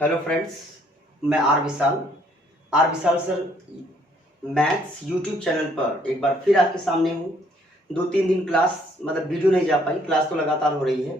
Hello friends, मैं R Vishal sir maths YouTube channel पर एक बार फिर आपके सामने हूँ। 2-3 दिन क्लास वीडियो नहीं जा पाई। क्लास तो लगातार हो रही है,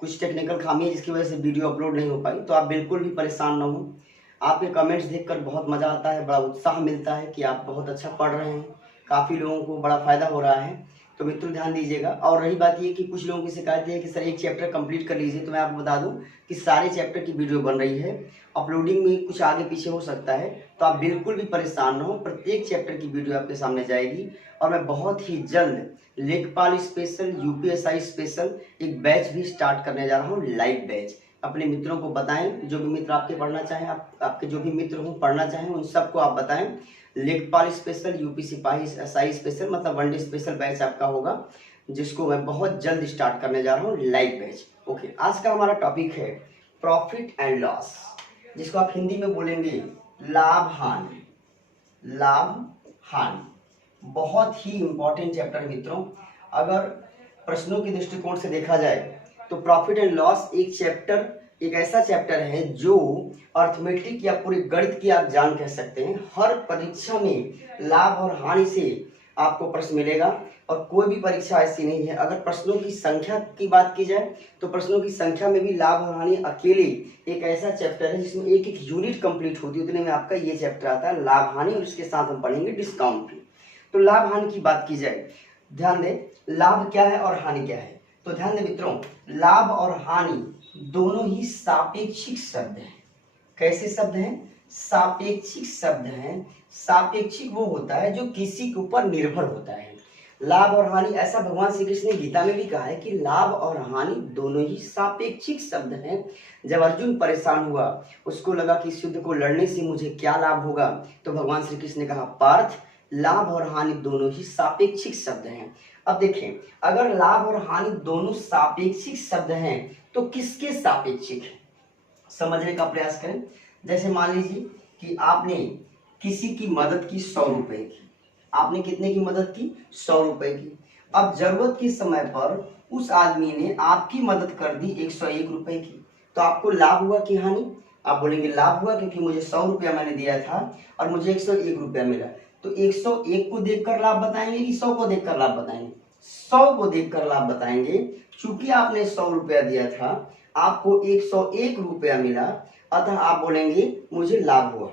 कुछ टेक्निकल खामी है जिसकी वजह से वीडियो अपलोड नहीं हो पाई। तो आप बिल्कुल भी परेशान ना हो। आपके कमेंट्स देखकर बहुत मज़ा आता है, बड़ा उत्साह मिलता है कि आप बहुत अच्छा पढ़ रहे हैं, काफ़ी लोगों को बड़ा फ़ायदा हो रहा है। तो मित्रों ध्यान दीजिएगा। और रही बात ये कि कुछ लोगों की शिकायत है कि सर एक चैप्टर कंप्लीट कर लीजिए, तो मैं आपको बता दूं कि सारे चैप्टर की वीडियो बन रही है। अपलोडिंग में कुछ आगे पीछे हो सकता है, तो आप बिल्कुल भी परेशान ना हो। प्रत्येक चैप्टर की वीडियो आपके सामने जाएगी। और मैं बहुत ही जल्द लेखपाल स्पेशल, यूपीएसआई स्पेशल एक बैच भी स्टार्ट करने जा रहा हूँ, लाइव बैच। अपने मित्रों को बताएं, जो भी मित्र आपके पढ़ना चाहें, आपके जो भी मित्र हो पढ़ना चाहें, उन सबको आप बताएं। लेखपाल स्पेशल, यूपी सिपाही SI special one day special batch आपका होगा, जिसको मैं बहुत जल्द स्टार्ट करने जा रहा हूँ, लाइव बैच। ओके, आज का हमारा टॉपिक है प्रॉफिट एंड लॉस, जिसको आप हिंदी में बोलेंगे लाभ हानि। लाभ हानि बहुत ही इंपॉर्टेंट चैप्टर है मित्रों। अगर प्रश्नों के दृष्टिकोण से देखा जाए तो प्रॉफिट एंड लॉस एक ऐसा चैप्टर है जो अर्थमेटिक या पूरे गणित की आप जान कह सकते हैं। हर परीक्षा में लाभ और हानि से आपको प्रश्न मिलेगा, और कोई भी परीक्षा ऐसी नहीं है। अगर प्रश्नों की संख्या की बात की जाए तो प्रश्नों की संख्या में भी लाभ और हानि अकेले एक ऐसा चैप्टर है जिसमें एक एक यूनिट कंप्लीट होती है, उतने में आपका ये चैप्टर आता है लाभ हानि, और इसके साथ हम पढ़ेंगे डिस्काउंट भी। तो लाभ हानि की बात की जाए, ध्यान दें लाभ क्या है और हानि क्या है। तो ध्यान दें मित्रों, लाभ और हानि दोनों ही सापेक्षिक शब्द हैं। कैसे शब्द हैं? सापेक्षिक शब्द हैं। सापेक्षिक वो होता है जो किसी के ऊपर निर्भर होता है। लाभ और हानि, ऐसा भगवान श्री कृष्ण ने गीता में भी कहा है कि लाभ और हानि दोनों ही सापेक्षिक शब्द हैं। जब अर्जुन परेशान हुआ, उसको लगा कि इस युद्ध को लड़ने से मुझे क्या लाभ होगा, तो भगवान श्री कृष्ण ने कहा पार्थ, लाभ और हानि दोनों ही सापेक्षिक शब्द हैं। अब देखें, अगर लाभ और हानि दोनों सापेक्षिक शब्द हैं तो किसके सापेक्षिक है, समझने का प्रयास करें। जैसे मान लीजिए कि आपने किसी की मदद की 100 रुपए की। आपने कितने की मदद की? 100 रुपए की। अब जरूरत के समय पर उस आदमी ने आपकी मदद कर दी 101 रुपए की, तो आपको लाभ हुआ कि हानि? आप बोलेंगे लाभ हुआ, क्योंकि मुझे 100 रुपया मैंने दिया था और मुझे 101 रुपया मिला। तो 101 को देखकर लाभ बताएंगे कि 100 को देखकर लाभ बताएंगे? 100 को देखकर लाभ बताएंगे। चूंकि आपने 100 रुपया दिया था, आपको 101 रुपया मिला, अतः आप बोलेंगे मुझे लाभ हुआ।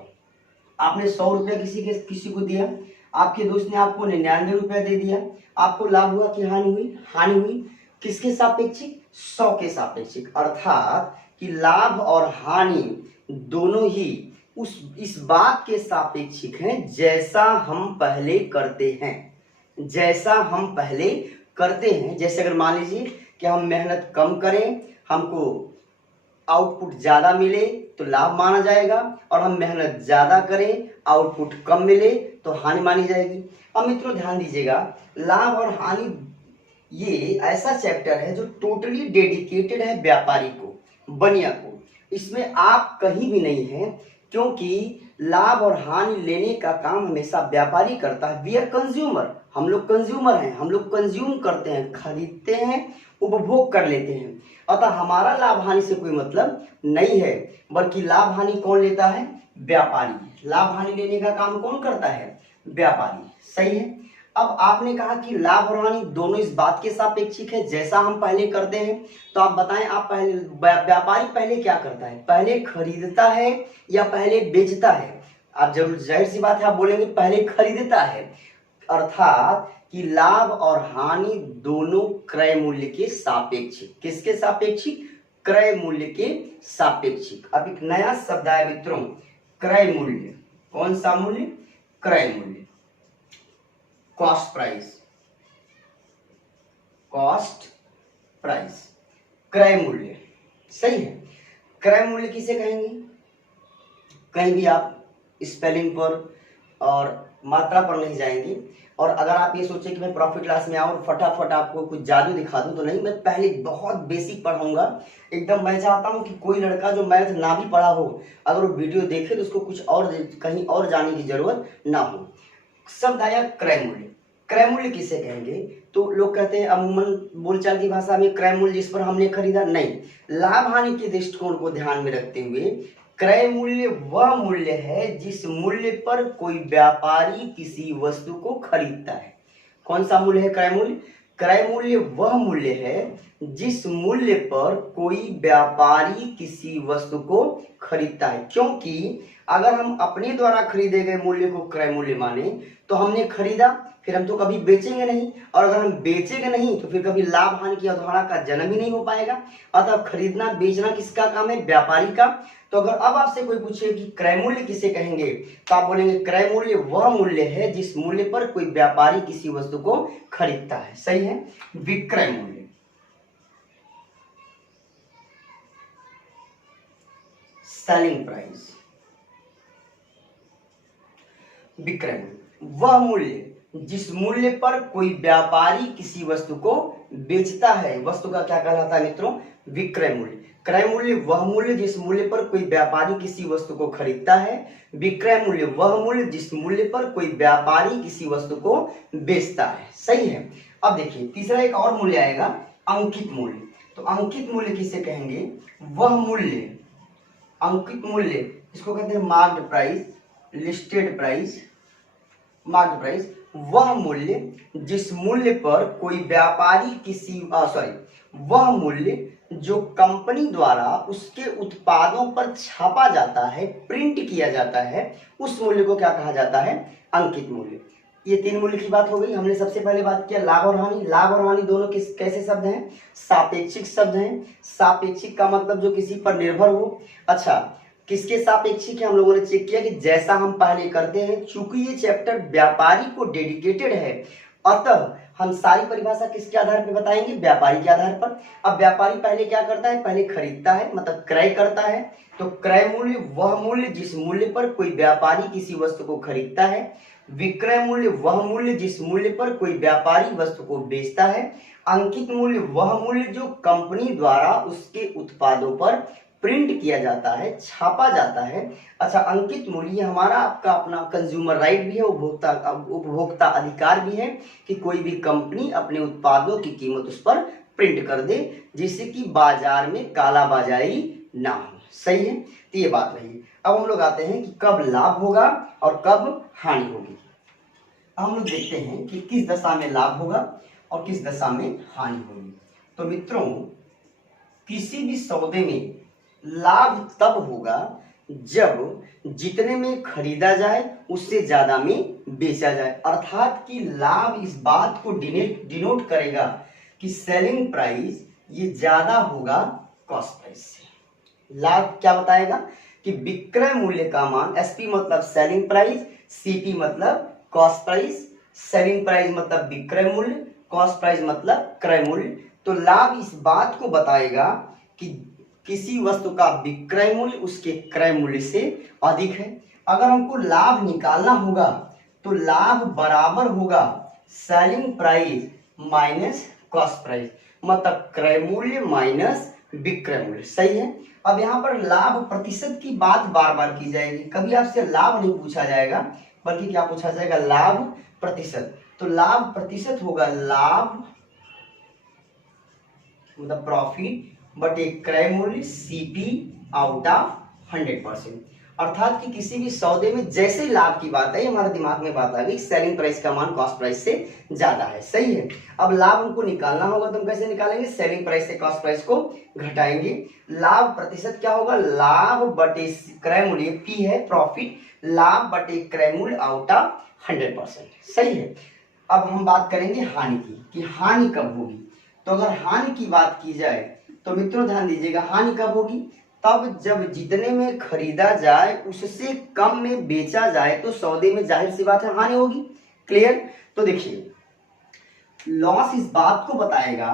आपने 100 रुपया किसी को दिया, आपके दोस्त ने आपको 99 रुपया दे दिया, आपको लाभ हुआ कि हानि हुई? हानि हुई। किसके सापेक्षिक? 100 के सापेक्षिक। अर्थात कि लाभ और हानि दोनों ही इस बात के सापेक्षिक हैं जैसा हम पहले करते हैं। जैसा हम पहले करते हैं, जैसे अगर मान लीजिए कि हम मेहनत कम करें, हमको आउटपुट ज्यादा मिले तो लाभ माना जाएगा, और हम मेहनत ज्यादा करें, आउटपुट कम मिले तो हानि मानी जाएगी। अब मित्रों ध्यान दीजिएगा, लाभ और हानि ये ऐसा चैप्टर है जो टोटली डेडिकेटेड है व्यापारी को, बनिया को। इसमें आप कहीं भी नहीं है, क्योंकि लाभ और हानि लेने का काम हमेशा व्यापारी करता है। वी आर कंज्यूमर, हम लोग कंज्यूमर हैं, हम लोग कंज्यूम करते हैं, खरीदते हैं, उपभोग कर लेते हैं। अतः हमारा लाभ हानि से कोई मतलब नहीं है, बल्कि लाभ हानि कौन लेता है? व्यापारी। लाभ हानि लेने का काम कौन करता है? व्यापारी। सही है। अब आपने कहा कि लाभ और हानि दोनों इस बात के सापेक्षिक है जैसा हम पहले करते हैं। तो आप बताएं, आप पहले व्यापारी पहले क्या करता है? पहले खरीदता है या पहले बेचता है? आप जरूर, जाहिर सी बात है, आप बोलेंगे पहले खरीदता है। अर्थात कि लाभ और हानि दोनों क्रय मूल्य के सापेक्षिक। किसके सापेक्षिक? क्रय मूल्य के सापेक्षिक। अब एक नया शब्द आया मित्रों, क्रय मूल्य। कौन सा मूल्य? क्रय मूल्य। Cost price. कॉस्ट प्राइस, क्रय मूल्य। सही है। क्रय मूल्य किसे कहेंगे? कहीं भी आप स्पेलिंग पर और मात्रा पर नहीं जाएंगे। और अगर आप ये सोचें कि मैं प्रॉफिट लॉस में आऊं और फटाफट आपको कुछ जादू दिखा दूं, तो नहीं, मैं पहले बहुत बेसिक पढ़ाऊंगा एकदम। मैं चाहता हूं कि कोई लड़का जो मैथ ना भी पढ़ा हो, अगर वो वीडियो देखे तो उसको कुछ और, कहीं और जाने की जरूरत ना हो। शब्द आया क्रय मूल्य। क्रय मूल्य किसे कहेंगे? तो लोग कहते हैं अमूमन बोलचाल की भाषा में क्रय मूल्य जिस पर हमने खरीदा, नहीं। लाभ हानि के दृष्टिकोण को ध्यान में रखते हुए क्रय मूल्य वह मूल्य है जिस मूल्य पर कोई व्यापारी किसी वस्तु को खरीदता है। कौन सा मूल्य है क्रय मूल्य? क्रय मूल्य वह मूल्य है जिस मूल्य पर कोई व्यापारी किसी वस्तु को खरीदता है। क्योंकि अगर हम अपने द्वारा खरीदे गए मूल्य को क्रय मूल्य माने तो हमने खरीदा, फिर हम तो कभी बेचेंगे नहीं, और अगर हम बेचेंगे नहीं तो फिर कभी लाभ हानि की अवधारणा का जन्म ही नहीं हो पाएगा। अतः खरीदना बेचना किसका काम है? व्यापारी का। तो अगर अब आपसे कोई पूछे कि क्रय मूल्य किसे कहेंगे, तो आप बोलेंगे क्रय मूल्य वह मूल्य है जिस मूल्य पर कोई व्यापारी किसी वस्तु को खरीदता है। सही है। विक्रय मूल्य, सेलिंग प्राइस। विक्रय मूल्य वह मूल्य जिस मूल्य पर कोई व्यापारी किसी वस्तु को बेचता है, वस्तु का क्या कहलाता है मित्रों? विक्रय मूल्य। क्रय मूल्य वह मूल्य जिस मूल्य पर कोई व्यापारी किसी वस्तु को खरीदता है। विक्रय मूल्य वह मूल्य जिस मूल्य पर कोई व्यापारी किसी वस्तु को बेचता है। सही है। अब देखिए तीसरा एक और मूल्य आएगा, अंकित मूल्य। तो अंकित मूल्य किसे कहेंगे? वह मूल्य, अंकित मूल्य इसको कहते हैं marked price, listed price, marked price. वह मूल्य जिस मूल्य पर कोई व्यापारी किसी वह मूल्य जो कंपनी द्वारा उसके उत्पादों पर छापा जाता है, प्रिंट किया जाता है, उस मूल्य को क्या कहा जाता है? अंकित मूल्य। ये तीन मूल्य की बात हो गई। हमने सबसे पहले बात किया लाभ और हानि। लाभ और हानि दोनों कैसे शब्द हैं? सापेक्षिक शब्द हैं। सापेक्षिक का मतलब जो किसी पर निर्भर हो। अच्छा, किसके सापेक्षिक है? हम लोगों ने चेक किया कि जैसा हम पहले करते हैं, चूंकि ये चैप्टर व्यापारी को डेडिकेटेड है, अतः हम सारी परिभाषा किसके आधार पर बताएंगे? व्यापारी के आधार पर। अब व्यापारी पहले क्या करता है? पहले खरीदता है, मतलब क्रय करता है। तो क्रय मूल्य वह मूल्य जिस मूल्य पर कोई व्यापारी किसी वस्तु को खरीदता है। विक्रय मूल्य वह मूल्य जिस मूल्य पर कोई व्यापारी वस्तु को बेचता है। अंकित मूल्य वह मूल्य जो कंपनी द्वारा उसके उत्पादों पर प्रिंट किया जाता है, छापा जाता है। अच्छा, अंकित मूल्य हमारा आपका अपना कंज्यूमर राइट भी है, उपभोक्ता अधिकार भी है कि कोई भी कंपनी अपने उत्पादों की कीमत उस पर प्रिंट कर दे, जिससे कि बाजार में कालाबाजारी ना हो। सही है। तो ये बात रही। अब हम लोग आते हैं कि कब लाभ होगा और कब हानि होगी। हम लोग देखते हैं कि किस दशा में लाभ होगा और किस दशा में हानि होगी। तो मित्रों, किसी भी सौदे में लाभ तब होगा जब जितने में खरीदा जाए उससे ज्यादा में बेचा जाए। अर्थात कि लाभ इस बात को डिनोट करेगा कि सेलिंग प्राइस ये ज्यादा होगा कॉस्ट प्राइस से। लाभ क्या बताएगा कि विक्रय मूल्य का मान, एसपी मतलब सेलिंग प्राइस, सीपी मतलब कॉस्ट प्राइस। सेलिंग प्राइस मतलब विक्रय मूल्य, कॉस्ट प्राइस मतलब क्रय मूल्य। तो लाभ इस बात को बताएगा कि किसी वस्तु का विक्रय मूल्य उसके क्रय मूल्य से अधिक है। अगर हमको लाभ निकालना होगा तो लाभ बराबर होगा selling price minus cost price, मतलब क्रय मूल्य माइनस विक्रय मूल्य। सही है। अब यहाँ पर लाभ प्रतिशत की बात बार बार की जाएगी, कभी आपसे लाभ नहीं पूछा जाएगा, बल्कि क्या पूछा जाएगा? लाभ प्रतिशत। तो लाभ प्रतिशत होगा लाभ मतलब प्रॉफिट बट एक क्रय मूल्य सीपी आउट ऑफ 100%। अर्थात कि किसी भी सौदे में जैसे लाभ की बात है, हमारे दिमाग में बात आ गई सेलिंग प्राइस का मान कॉस्ट प्राइस से ज्यादा है। सही है। अब लाभ हमको निकालना होगा तो हम कैसे निकालेंगे? सेलिंग प्राइस से कॉस्ट प्राइस को घटाएंगे। लाभ प्रतिशत क्या होगा? लाभ बटे क्रय मूल्य, पी है प्रॉफिट, लाभ बटे क्रय मूल्य आउट ऑफ 100%। सही है। अब हम बात करेंगे हानि की, कि हानि कब होगी। तो अगर हानि की बात की जाए तो मित्रों ध्यान दीजिएगा, हानि कब होगी? तब जब जितने में खरीदा जाए उससे कम में बेचा जाए तो सौदे में जाहिर सी बात है हानि होगी। क्लियर? तो देखिए, लॉस इस बात को बताएगा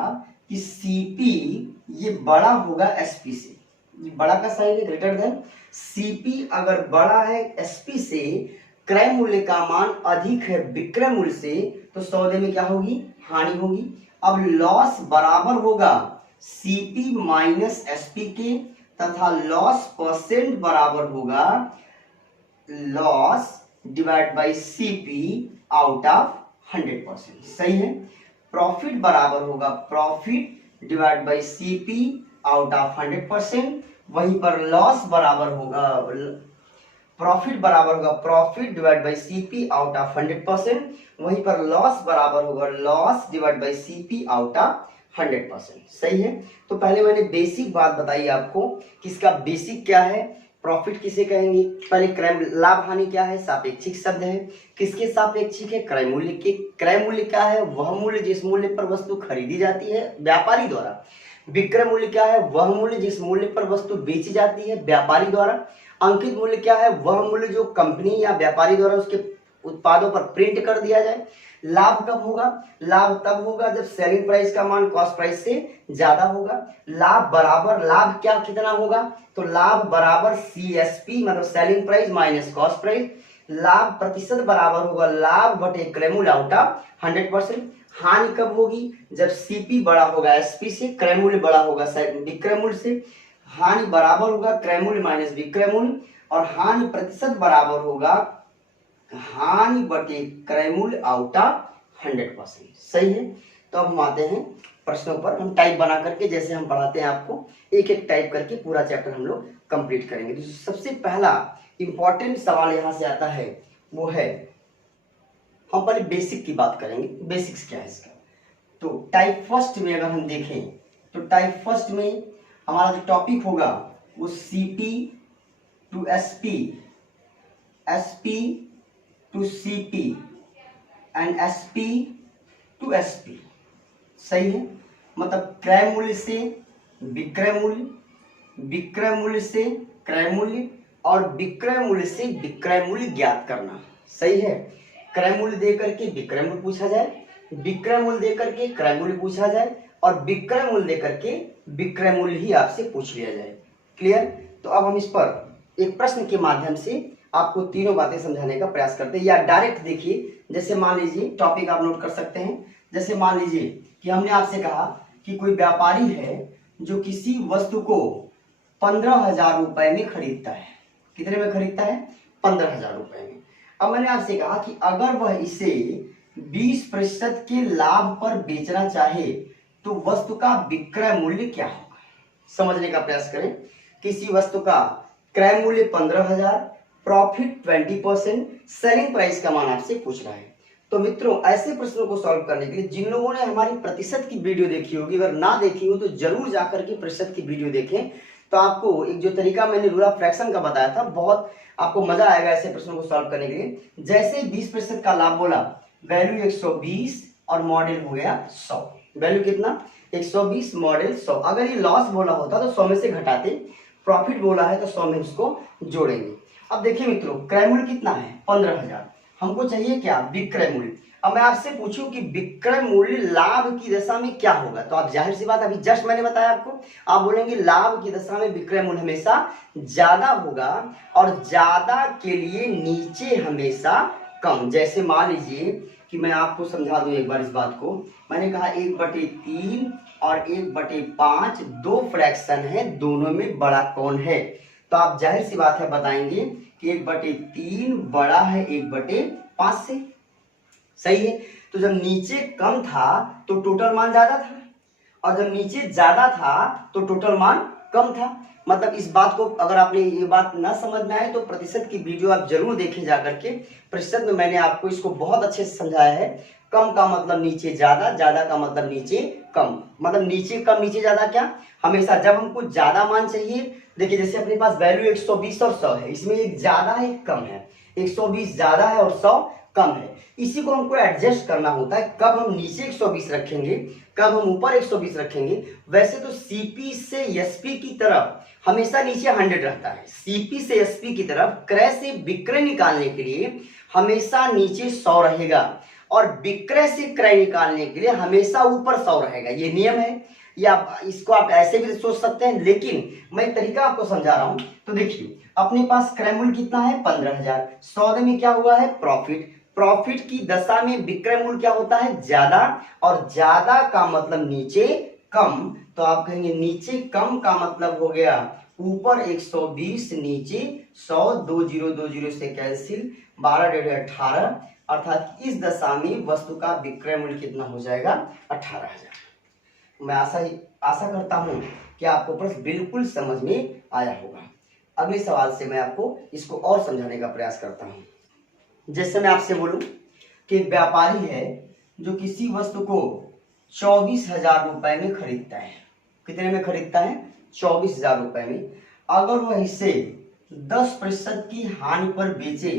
कि सीपी ये बड़ा होगा एसपी से। ये बड़ा का साइन है ग्रेटर देन। सीपी अगर बड़ा है एसपी से, क्रय मूल्य का मान अधिक है विक्रय मूल्य से, तो सौदे में क्या होगी? हानि होगी। अब लॉस बराबर होगा सीपी माइनस एसपी के, तथा लॉस परसेंट बराबर होगा loss divide by CP out of 100%। सही है। प्रॉफिट बराबर होगा profit divide by CP out of 100%। वहीं पर लॉस बराबर होगा, प्रॉफिट बराबर होगा profit divide by CP out of 100%, वहीं पर लॉस बराबर होगा loss divide by CP out of 100%। सही है। तो पहले मैंने बेसिक बात बताई आपको कि इसका बेसिक क्या है, प्रॉफिट किसे कहेंगे। पहले क्रय लाभ हानि क्या है, सापेक्षिक शब्द है। किसके सापेक्षिक है, क्रय मूल्य के। क्रय मूल्य क्या है, वह मूल्य जिस मूल्य पर वस्तु खरीदी जाती है व्यापारी द्वारा। विक्रय मूल्य क्या है, वह मूल्य जिस मूल्य पर वस्तु बेची जाती है व्यापारी द्वारा। अंकित मूल्य क्या है, वह मूल्य जो कंपनी या व्यापारी द्वारा उसके उत्पादों पर प्रिंट कर दिया जाए। लाभ कब होगा, लाभ तब होगा जब सेलिंग प्राइस का मान कॉस्ट प्राइस से ज्यादा होगा। लाभ बराबर, लाभ क्या कितना होगा, तो लाभ बराबर CSP मतलब selling price minus cost price. लाभ प्रतिशत बराबर होगा लाभ बटे क्रय मूल्य आउट ऑफ 100%। हानि कब होगी, जब CP बड़ा होगा SP से, क्रय मूल्य बड़ा होगा विक्रय मूल्य से। हानि बराबर होगा क्रय मूल्य माइनस विक्रय मूल्य, और हानि प्रतिशत बराबर होगा हानि बटे क्रय मूल्य आउट ऑफ 100%। सही है। तो अब हम आते हैं प्रश्नों पर। हम टाइप बना करके जैसे हम पढ़ाते हैं आपको एक एक टाइप करके पूरा चैप्टर हम लोग कंप्लीट करेंगे। तो सबसे पहला इंपॉर्टेंट सवाल यहाँ से आता है वो है, हम पहले बेसिक की बात करेंगे। बेसिक्स क्या है इसका। तो टाइप फर्स्ट में अगर हम देखें तो टाइप फर्स्ट में हमारा जो टॉपिक होगा वो CP to SP, SP to CP and SP to SP। सही है। मतलब क्रय मूल्य से विक्रय मूल्य, विक्रय मूल्य से क्रय मूल्य, और विक्रय मूल्य से विक्रय मूल्य ज्ञात करना। सही है। क्रय मूल्य दे करके विक्रय मूल्य पूछा जाए, विक्रय मूल्य दे करके क्रय मूल्य पूछा जाए, और विक्रय मूल्य दे करके विक्रय मूल्य ही आपसे पूछ लिया जाए। क्लियर। तो अब हम इस पर एक प्रश्न के माध्यम से आपको तीनों बातें समझाने का प्रयास करते हैं, या डायरेक्ट देखिए। जैसे मान लीजिए टॉपिक आप नोट कर सकते हैं। जैसे मान लीजिए कि हमने आपसे कहा कि कोई व्यापारी है जो किसी वस्तु को 15,000 रुपए में खरीदता है। कितने में खरीदता है, 15,000 रुपए में। अब मैंने आपसे कहा कि अगर वह इसे 20% के लाभ पर बेचना चाहे तो वस्तु का विक्रय मूल्य क्या होगा। समझने का प्रयास करें। किसी वस्तु का क्रय मूल्य 15,000, प्रॉफिट 20%, सेलिंग प्राइस का मान आपसे पूछ रहा है। तो मित्रों ऐसे प्रश्नों को सॉल्व करने के लिए जिन लोगों ने हमारी प्रतिशत की वीडियो देखी होगी, अगर ना देखी हो तो जरूर जाकर के प्रतिशत की वीडियो देखें। तो आपको एक जो तरीका मैंने रूल ऑफ फ्रैक्शन का बताया था, बहुत आपको मजा आएगा ऐसे प्रश्नों को सॉल्व करने के लिए। जैसे 20% का लाभ बोला, वैल्यू 120 और मॉडल हो गया 100। वैल्यू कितना, 120, मॉडल 100। अगर ये लॉस बोला होता तो 100 में से घटाते, प्रॉफिट बोला है तो 100 में उसको जोड़ेंगे। अब देखिए मित्रों, क्रय मूल्य कितना है, 15,000। हमको चाहिए क्या, विक्रय मूल्य। अब मैं आपसे पूछूं कि विक्रय मूल्य लाभ की दशा में क्या होगा, तो आप जाहिर सी बात, अभी जस्ट मैंने बताया आपको, आप बोलेंगे लाभ की दशा में विक्रय मूल्य हमेशा ज्यादा होगा, और ज्यादा के लिए नीचे हमेशा कम। जैसे मान लीजिए कि मैं आपको समझा दूं एक बार इस बात को। मैंने कहा 1/3 और 1/5 दो फ्रैक्शन है, दोनों में बड़ा कौन है। तो आप जाहिर सी बात है बताएंगे कि 1/3 बड़ा है 1/5 से। सही है। तो जब नीचे कम था तो टोटल मान ज्यादा था, और जब नीचे ज्यादा था तो टोटल मान कम था। मतलब इस बात को अगर आपने ये बात ना समझ में आए तो प्रतिशत की वीडियो आप जरूर देखें जाकर के। प्रतिशत में मैंने आपको इसको बहुत अच्छे से समझाया है। कम का मतलब नीचे ज्यादा, ज्यादा का मतलब नीचे कम। मतलब नीचे कम नीचे ज्यादा क्या, हमेशा जब हमको ज्यादा मान चाहिए। देखिए जैसे अपने पास वैल्यू 120 और 100 है, इसमें एक ज्यादा है एक कम है। 120 ज्यादा है और 100 कम है। इसी को हमको एडजस्ट करना होता है, कब हम नीचे 120 रखेंगे, कब हम ऊपर 120 रखेंगे। वैसे तो CP से SP की तरफ हमेशा नीचे 100 रहता है। CP से SP की तरफ क्रय से विक्रय निकालने के लिए हमेशा नीचे 100 रहेगा, और विक्रय से क्रय निकालने के लिए हमेशा ऊपर 100 रहेगा। ये नियम है, या इसको आप ऐसे भी सोच सकते हैं, लेकिन मैं एक तरीका आपको समझा रहा हूं। तो देखिए अपने पास क्रय मूल्य कितना है, 15,000। सौदे में क्या हुआ है, प्रॉफिट। प्रॉफिट की दशा में विक्रय मूल्य क्या होता है, ज्यादा, और ज्यादा का मतलब नीचे कम। तो आप कहेंगे नीचे कम का मतलब हो गया ऊपर 120, नीचे 100, 2 0 2 0 से कैंसिल, 12 डेढ़ 18, अर्थात इस दशा में वस्तु का विक्रय मूल्य कितना हो जाएगा, 18,000। मैं आशा करता हूं कि आपको प्रश्न बिल्कुल समझ में आया होगा। अगले सवाल से मैं आपको इसको और समझाने का प्रयास करता हूं। जैसे मैं आपसे बोलूं कि एक व्यापारी है जो किसी वस्तु को 24,000 रुपए में खरीदता है। कितने में खरीदता है? 24,000 रुपए में। अगर वह इसे 10% की हानि पर बेचे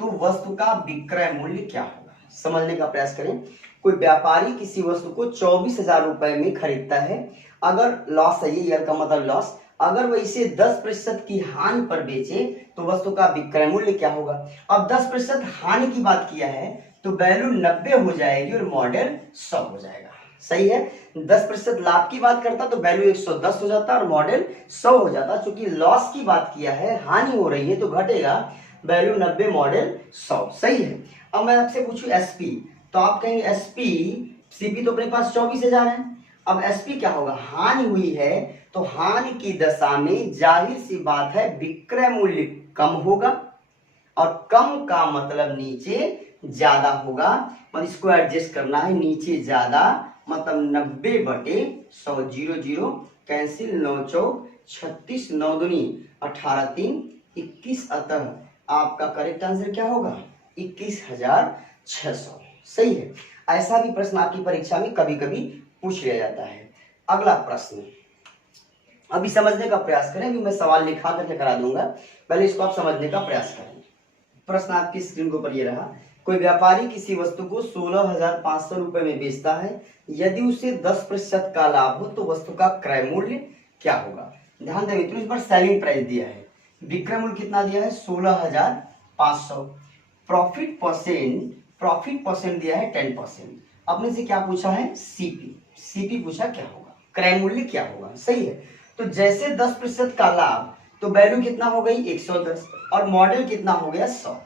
तो वस्तु का विक्रय मूल्य क्या होगा? समझने का प्रयास करें। कोई व्यापारी किसी वस्तु को 24,000 रुपए में खरीदता है। अगर लॉस है, ये का मतलब लॉस, अगर वह इसे 10% की हानि पर बेचे तो वस्तु का विक्रय मूल्य क्या होगा? अब 10% हानि की बात किया है तो वैल्यू 90 हो जाएगी और मॉडल 100 हो जाएगा। सही है। 10% लाभ की बात करता तो वैल्यू 110 हो जाता और मॉडल 100 हो जाता। चूंकि लॉस की बात किया है, हानि हो रही है, तो घटेगा, वैल्यू 90 मॉडल 100। सही है। अब मैं आपसे पूछूं एसपी, तो आप कहेंगे एसपी, सीपी तो अपने पास 24,000 है। अब एसपी क्या होगा? हानि हुई है तो हानि की दशा में जाहिर सी बात है विक्रय मूल्य कम होगा, और कम का मतलब नीचे ज्यादा होगा। मतलब इसको एडजस्ट करना है, नीचे ज्यादा मतलब 90/100, 0 कैंसिल, 9 चौक 36, 9 दूनी 18, 3 21। अतः आपका करेक्ट आंसर क्या होगा? 21,600। सही है। ऐसा भी प्रश्न आपकी परीक्षा में कभी कभी पूछ लिया जाता है। अगला प्रश्न अभी समझने का प्रयास करें। अभी मैं सवाल लिखा करके करा दूंगा, पहले इसको आप समझने का प्रयास करें। प्रश्न आपकी स्क्रीन के ऊपर ये रहा। कोई व्यापारी किसी वस्तु को 16,500 रुपए में बेचता है। यदि उसे 10% का लाभ हो तो वस्तु का क्रय मूल्य क्या होगा? ध्यान दें मित्रों, इस पर सेलिंग प्राइस दिया है, विक्रय मूल्य कितना दिया है? 16,500। प्रॉफिट परसेंट दिया है 10%। अपने से क्या पूछा है? सीपी पूछा, क्या होगा? क्रय मूल्य क्या होगा? सही है। तो जैसे 10% का लाभ तो वैल्यू कितना हो गई? 110, और मॉडल कितना हो गया? 100।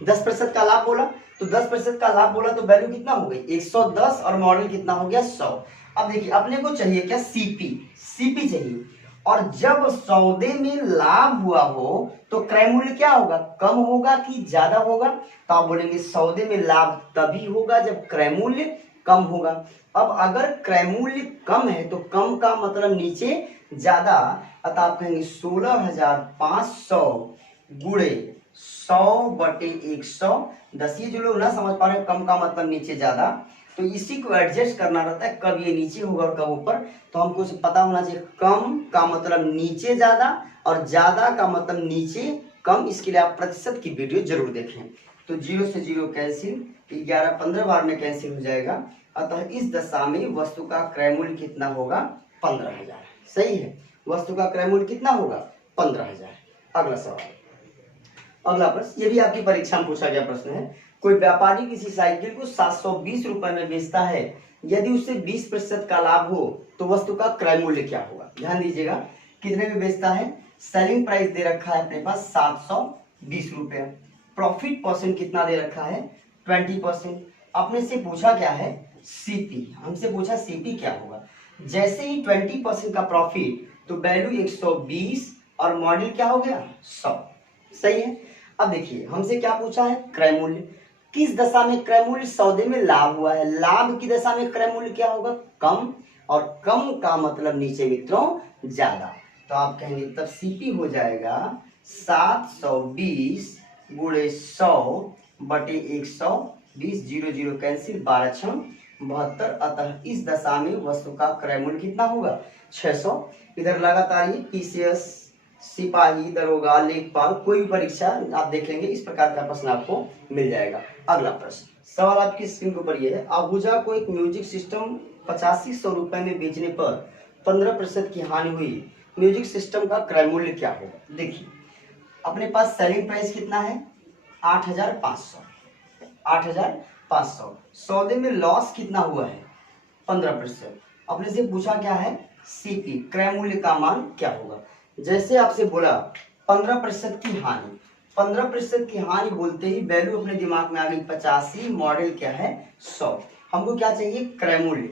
10% का लाभ बोला तो 10% का लाभ बोला तो वैल्यू कितना हो गई? 110, और मॉडल कितना हो गया? 100। अब देखिए, अपने को चाहिए क्या? सीपी चाहिए। और जब सौदे में लाभ हुआ हो तो क्रय मूल्य क्या होगा? कम होगा कि ज्यादा होगा? तो आप बोलेंगे सौदे में लाभ तभी होगा जब क्रय मूल्य कम होगा। अब अगर क्रय मूल्य कम है तो कम का मतलब नीचे ज्यादा, अतः आप कहेंगे 16,500 गुणे 100/100। 10। ये जो लोग ना समझ पा रहे हैं, कम का मतलब नीचे ज्यादा, तो इसी को एडजस्ट करना रहता है, कब ये नीचे होगा और कब ऊपर। तो हमको पता होना चाहिए कम का मतलब नीचे ज्यादा और ज्यादा का मतलब नीचे कम। इसके लिए आप प्रतिशत की वीडियो जरूर देखें। तो 0 से 0 कैंसिल, 11 15 बार में कैंसिल हो जाएगा। अतः इस दशा में वस्तु का क्रय मूल्य कितना होगा? 15,000। सही है। वस्तु का क्रय मूल्य कितना होगा? 15,000। अगला सवाल, अगला प्रश्न, ये भी आपकी परीक्षा में पूछा गया प्रश्न है। कोई व्यापारी किसी साइकिल को 720 रुपए में बेचता है। यदि उसे 20% का लाभ हो तो वस्तु का क्रय मूल्य क्या होगा? ध्यान दीजिएगा, कितने में बेचता है? सेलिंग प्राइस दे रखा है अपने पास 720 रुपए। प्रॉफिट परसेंट कितना दे रखा है? 20%। अपने से पूछा क्या है? सीपी। हमसे पूछा सीपी क्या होगा। जैसे ही 20% का प्रॉफिट तो वैल्यू 120 और मॉडल क्या हो गया? 100। सही है। अब देखिए, हमसे क्या पूछा है? क्रय मूल्य। किस दशा में क्रय मूल्य? सौदे में लाभ हुआ है, लाभ की दशा में क्रय मूल्य क्या होगा? कम, और कम का मतलब नीचे मित्रों ज्यादा। तो आप कहेंगे तब सीपी हो जाएगा 720 गुणे 100/120, 0 कैंसिल, 12 6 72। अतः इस दशा में वस्तु का क्रय मूल्य कितना होगा? 600। इधर लगातार ये पीसीएस, सिपाही, दरोगा, लेखपाल, कोई भी परीक्षा आप देखेंगे इस प्रकार का प्रश्न आपको मिल जाएगा। अगला प्रश्न, सवाल आपकी स्क्रीन के ऊपर ये है। आहूजा को एक म्यूजिक सिस्टम 8500 रुपए में बेचने पर 15% की हानि हुई। म्यूजिक सिस्टम का क्रय मूल्य क्या होगा? देखिए, अपने पास सेलिंग प्राइस कितना है? 8,500। 8,500। सौदे में लॉस कितना हुआ है? 15%। अपने से पूछा क्या है? सीपी, क्रय मूल्य का मान क्या होगा? जैसे आपसे बोला 15% की हानि, 15% की हानि बोलते ही वैल्यू अपने दिमाग में आ गई 85, मॉडल क्या है? 100। हमको क्या चाहिए? क्रय मूल्य।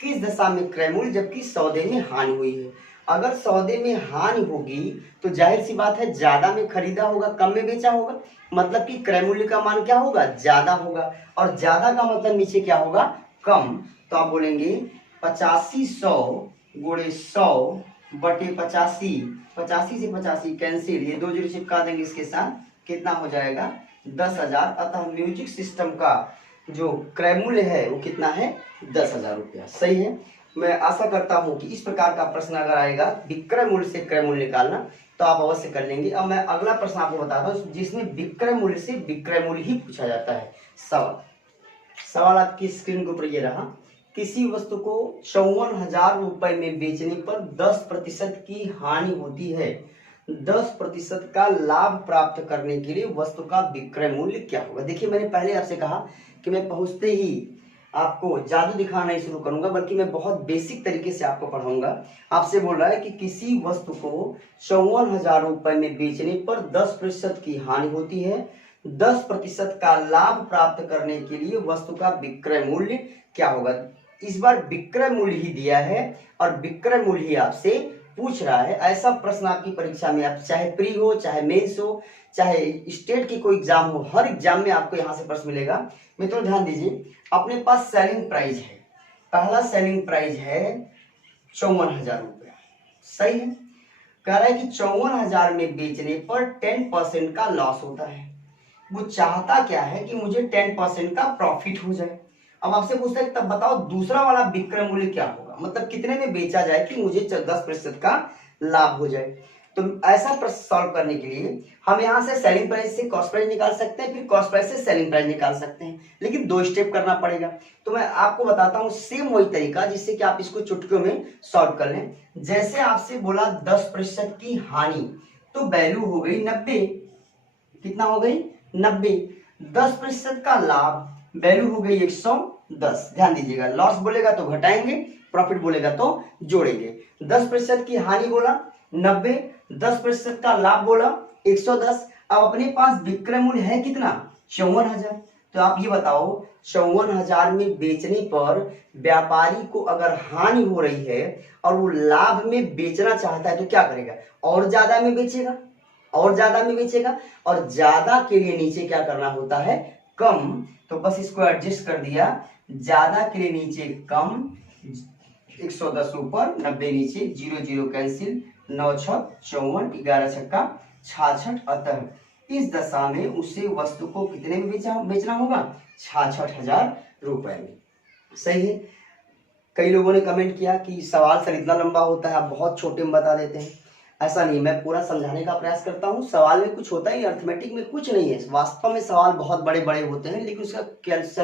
किस दशा में क्रय मूल्य? जबकि सौदे में हानि हुई है। अगर सौदे में हानि होगी तो जाहिर सी बात है ज्यादा में खरीदा होगा, कम में बेचा होगा, मतलब कि क्रय मूल्य का मान क्या होगा? ज्यादा होगा, और ज्यादा का मतलब नीचे क्या होगा? कम। तो आप बोलेंगे 8500 गुणे 100 बटे 85, 85 से 85 कैंसिल, ये 2 जीरो चिपका देंगे इसके साथ, कितना हो जाएगा 10,000। अतः म्यूजिक सिस्टम का जो क्रय मूल्य है वो कितना है 10,000 रुपया। सही है। मैं आशा करता हूं कि इस प्रकार का प्रश्न अगर आएगा विक्रय मूल्य से क्रय मूल्य निकालना तो आप अवश्य कर लेंगे। अब मैं अगला प्रश्न आपको बताता हूँ जिसमें विक्रय मूल्य से विक्रय मूल्य ही पूछा जाता है। सवाल आपकी स्क्रीन के ऊपर ये रहा, किसी वस्तु को 54,000 रुपए में बेचने पर 10% की हानि होती है, 10% का लाभ प्राप्त करने के लिए वस्तु का विक्रय मूल्य क्या होगा। देखिए मैंने पहले आपसे कहा कि मैं पहुंचते ही आपको जादू दिखाना नहीं शुरू करूंगा, बल्कि मैं बहुत बेसिक तरीके से आपको पढ़ाऊंगा। आपसे बोल रहा है कि किसी वस्तु को 54,000 रुपए में बेचने पर 10% की हानि होती है, 10% का लाभ प्राप्त करने के लिए वस्तु का विक्रय मूल्य क्या होगा। इस बार विक्रय मूल्य ही दिया है और विक्रय मूल्य ही आपसे पूछ रहा है। ऐसा प्रश्न आपकी परीक्षा में, आप चाहे प्री हो, चाहे मेंस हो, चाहे स्टेट की कोई एग्जाम हो, हर एग्जाम में आपको यहाँ से प्रश्न मिलेगा। मित्रों ध्यान दीजिए, अपने पास सेलिंग प्राइस है, पहला सेलिंग प्राइस है 54,000 रुपया। सही है। कह रहा है कि 54,000 में बेचने पर 10% का लॉस होता है। वो चाहता क्या है कि मुझे 10% का प्रॉफिट हो जाए। अब आपसे पूछता है तब बताओ दूसरा वाला विक्रय मूल्य क्या होगा, मतलब कितने में बेचा जाए कि मुझे 10% का लाभ हो जाए। तो ऐसा प्रश्न सॉल्व करने के लिए हम यहाँ से सेलिंग प्राइस से कॉस्ट प्राइस निकाल सकते हैं, फिर कॉस्ट प्राइस से सेलिंग प्राइस निकाल सकते हैं, लेकिन 2 स्टेप करना पड़ेगा। तो मैं आपको बताता हूँ सेम वही तरीका जिससे कि आप इसको चुटकियों में सॉल्व कर लें। जैसे आपसे बोला 10% की हानि, तो वैल्यू हो गई 90। कितना हो गई 90। 10% का लाभ, वैल्यू हो गई 110। ध्यान दीजिएगा, लॉस बोलेगा तो घटाएंगे, प्रॉफिट बोलेगा तो जोड़ेंगे। 10% की हानि बोला 90, 10% का लाभ बोला 110। अब अपने पास विक्रय मूल्य है कितना 54,000। तो आप ये बताओ 54,000 में बेचने पर व्यापारी को अगर हानि हो रही है और वो लाभ में बेचना चाहता है तो क्या करेगा, और ज्यादा में बेचेगा, और ज्यादा में बेचेगा। और ज्यादा के लिए नीचे क्या करना होता है, कम। तो बस इसको एडजस्ट कर दिया, ज्यादा के लिए नीचे कम, 110 ऊपर 90 नीचे, 0 0 कैंसिल, 9 6 54, 11 छक्का 66। अतः इस दशा में उसे वस्तु को कितने में बेचना होगा 66,000 रुपए में। सही है। कई लोगों ने कमेंट किया कि सवाल सर इतना लंबा होता है, आप बहुत छोटे में बता देते हैं। ऐसा नहीं, मैं पूरा समझाने का प्रयास करता हूँ। सवाल में कुछ होता ही, अर्थमेटिक में कुछ नहीं है। वास्तव में सवाल बहुत बड़े बड़े होते हैं, लेकिन उसका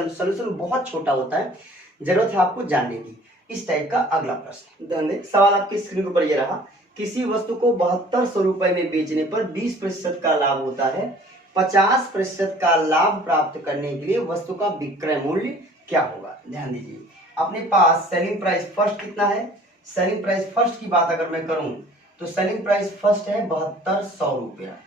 सोल्यूशन बहुत छोटा होता है। जरूरत है आपको जानने की। इस टाइप का अगला प्रश्न, सवाल आपकी स्क्रीन के ऊपर ये रहा, किसी वस्तु को 7200 रुपए में बेचने पर 20% का लाभ होता है, 50% का लाभ प्राप्त करने के लिए वस्तु का विक्रय मूल्य क्या होगा। ध्यान दीजिए, अपने पास सेलिंग प्राइस फर्स्ट कितना है। सेलिंग प्राइस फर्स्ट की बात अगर मैं करूं तो सेलिंग प्राइस फर्स्ट है 7200 रुपया।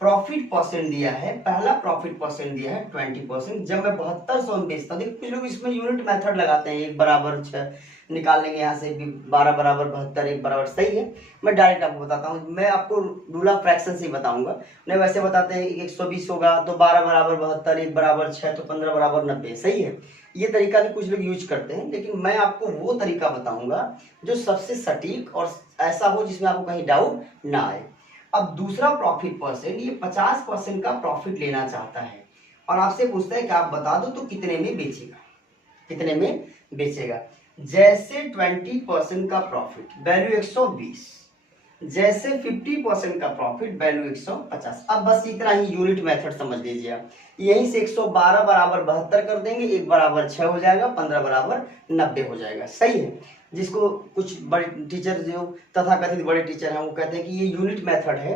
प्रॉफिट परसेंट दिया है, पहला प्रॉफिट परसेंट दिया है 20%। जब मैं 7200 में बेचता हूँ, देखिए कुछ लोग इसमें यूनिट मेथड लगाते हैं, 1 बराबर 6 निकाल लेंगे यहाँ से, 12 बराबर 72, 1 बराबर। सही है, मैं डायरेक्ट आपको बताता हूँ, मैं आपको रूल ऑफ फ्रैक्शन से ही बताऊंगा। नहीं वैसे बताते हैं 120 होगा तो 12 बराबर 72, 1 बराबर 6 तो 15 बराबर 90। सही है, ये तरीका भी कुछ लोग यूज करते हैं, लेकिन मैं आपको वो तरीका बताऊंगा जो सबसे सटीक और ऐसा हो जिसमें आपको कहीं डाउट ना आए। अब दूसरा प्रॉफिट परसेंट, ये 50% का प्रॉफिट लेना चाहता है और आपसे पूछता है कि आप बता दो तो कितने में बेचेगा, कितने में बेचेगा। जैसे 20% का प्रॉफिट, वैल्यू 120, जैसे 50% का प्रॉफिट, वैल्यू 150। अब बस इतना ही यूनिट मेथड समझ लीजिए आप। यहीं से 112 बराबर 72 कर देंगे, 1 बराबर 6 हो जाएगा, 15 बराबर 90 हो जाएगा। सही है, जिसको कुछ बड़े टीचर जो तथाकथित बड़े टीचर हैं वो कहते हैं कि ये यूनिट मेथड है,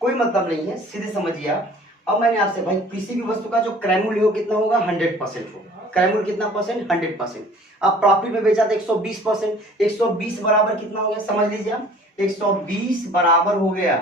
कोई मतलब नहीं है, सीधे समझिए आप। अब मैंने आपसे भाई किसी भी वस्तु का जो क्रय मूल्य हो कितना होगा 100% होगा। क्रय मूल्य कितना परसेंट 100%। अब प्रॉफिट में बेचा तो 120%, 120 बराबर कितना हो गया समझ लीजिए आप, 120 बराबर हो गया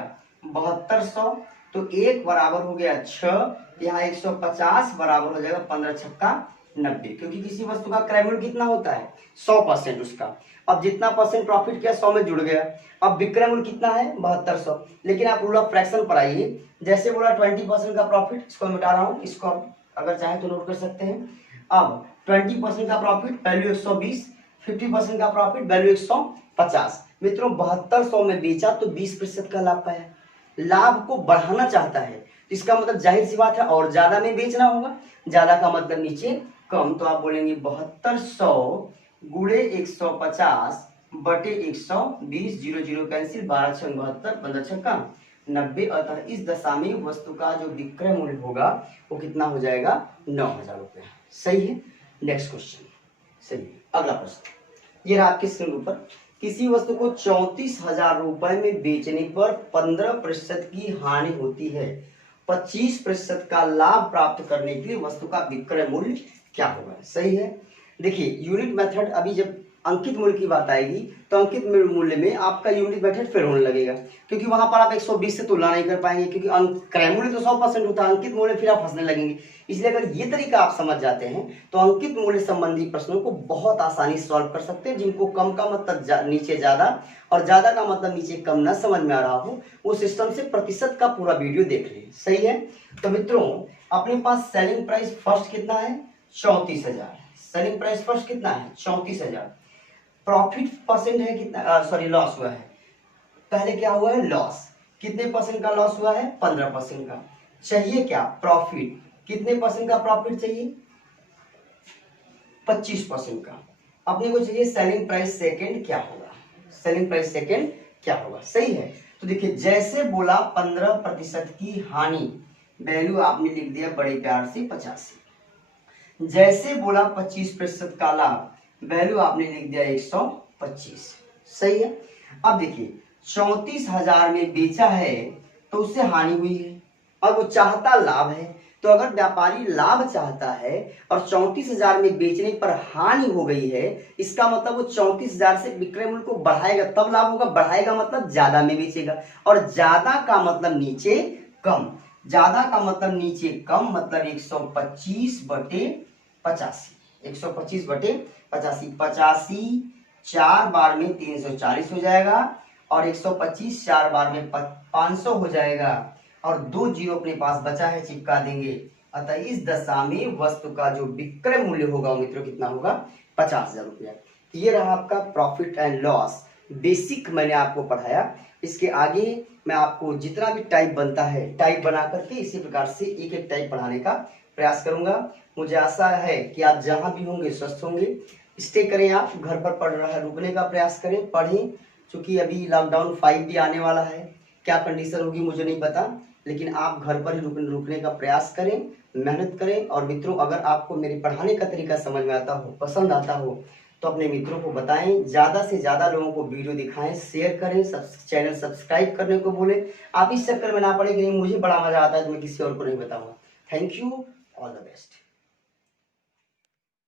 7200, तो 1 बराबर हो गया 6, यहाँ 150 बराबर हो जाएगा 15 छक्का 90, क्योंकि किसी वस्तु का क्रय मूल्य कितना होता है 100% उसका। अब जितना परसेंट प्रॉफिट किया 100 में जुड़ गया। अब विक्रय मूल्य कितना है 7200, लेकिन आप रूल ऑफ फ्रैक्शन पर आइए। जैसे बोला 20% का प्रॉफिट, इसको मिटा रहा हूँ, इसको अगर चाहे तो नोट कर सकते हैं। अब 20% का प्रॉफिट वैल्यू 120, 50% का प्रॉफिट वैल्यू 150, मित्रों 7200 में बेचा तो 20% का लाभ पाया, लाभ को बढ़ाना चाहता है तो इसका मतलब जाहिर सी बात है और ज्यादा में बेचना होगा, ज्यादा का मतलब नीचे कम, तो आप बोलेंगे 7200 गुणे 150 बटे 120, 0 0 कैंसिल, 12 6 72, 15 छक्का 90। अतः इस दशा में वस्तु का जो विक्रय मूल्य होगा वो कितना हो जाएगा, 9000 रुपये। सही है। Next question. सही, अगला प्रश्न ये रहा आपके स्क्रीन ऊपर। किसी वस्तु को 34,000 रुपए में बेचने पर 15% की हानि होती है, 25% का लाभ प्राप्त करने के लिए वस्तु का विक्रय मूल्य क्या होगा। सही है। देखिए यूनिट मेथड, अभी जब अंकित मूल्य की बात आएगी तो अंकित मूल्य में आपका यूनिट मेथड फेल होने लगेगा, क्योंकि वहां पर आप 120 से तुलना नहीं कर पाएंगे, क्योंकि क्रय मूल्य तो 100% होता है, अंकित मूल्य फिर आप फंसने लगेंगे। इसलिए अगर ये तरीका आप समझ जाते हैं तो अंकित मूल्य संबंधी प्रश्नों को बहुत आसानी से सॉल्व कर सकते हैं। जिनको कम का मतलब नीचे ज्यादा और ज्यादा का मतलब नीचे कम न समझ में आ रहा हो, वो सिस्टम से प्रतिशत का पूरा वीडियो देख ले। सही है। तो मित्रों अपने पास सेलिंग प्राइस फर्स्ट कितना है, 34,000। सेलिंग प्राइस फर्स्ट कितना है, 34,000। प्रॉफिट परसेंट है कितना, सॉरी लॉस हुआ है, पहले क्या हुआ है, लॉस। कितने परसेंट का लॉस हुआ है, 15% का। चाहिए क्या, प्रॉफिट। कितने परसेंट का प्रॉफिट चाहिए, 25% का। अपने को चाहिए सेलिंग प्राइस सेकंड क्या होगा, सेलिंग प्राइस सेकंड क्या होगा। सही है। तो देखिए जैसे बोला 15% की हानि, वैल्यू आपने लिख दिया बड़े प्यार से 85। जैसे बोला 25% का लाभ, वैल्यू आपने लिख दिया 125। सही है। अब देखिए 34,000 में बेचा है तो उससे हानि हुई है और वो चाहता लाभ है। तो अगर व्यापारी लाभ चाहता है और 34,000 में बेचने पर हानि हो गई है, इसका मतलब वो 34,000 से विक्रय मूल्य को बढ़ाएगा तब लाभ होगा। बढ़ाएगा मतलब ज्यादा में बेचेगा, और ज्यादा का मतलब नीचे कम, ज्यादा का मतलब नीचे कम, मतलब 125 बटे 85। 125 बटे 85, 85 4 बार में 340 हो जाएगा, और 125 4 बार में 500 हो जाएगा, और 2 जीरो अपने पास बचा है, चिपका देंगे। अतः इस दशा में वस्तु का जो विक्रय मूल्य होगा मित्रों कितना होगा, 50,000 रुपया। ये रहा आपका प्रॉफिट एंड लॉस, बेसिक मैंने आपको पढ़ाया। इसके आगे मैं आपको जितना भी टाइप बनता है टाइप बना करके इसी प्रकार से एक एक टाइप पढ़ाने का प्रयास करूंगा। मुझे आशा है कि आप जहां भी होंगे स्वस्थ होंगे। स्टे करें, आप घर पर पढ़ रहा है रुकने का प्रयास करें, पढ़ें, क्योंकि अभी लॉकडाउन 5 भी आने वाला है। क्या कंडीशन होगी मुझे नहीं पता, लेकिन आप घर पर ही रुकने का प्रयास करें, मेहनत करें। और मित्रों अगर आपको मेरे पढ़ाने का तरीका समझ में आता हो, पसंद आता हो, तो अपने मित्रों को बताएं, ज़्यादा से ज़्यादा लोगों को वीडियो दिखाएं, शेयर करें, चैनल सब्सक्राइब करने को बोले। आप इस चक्कर में ना पड़े कि मुझे बड़ा मजा आता है तो मैं किसी और को नहीं बताऊंगा। Thank you, all the best.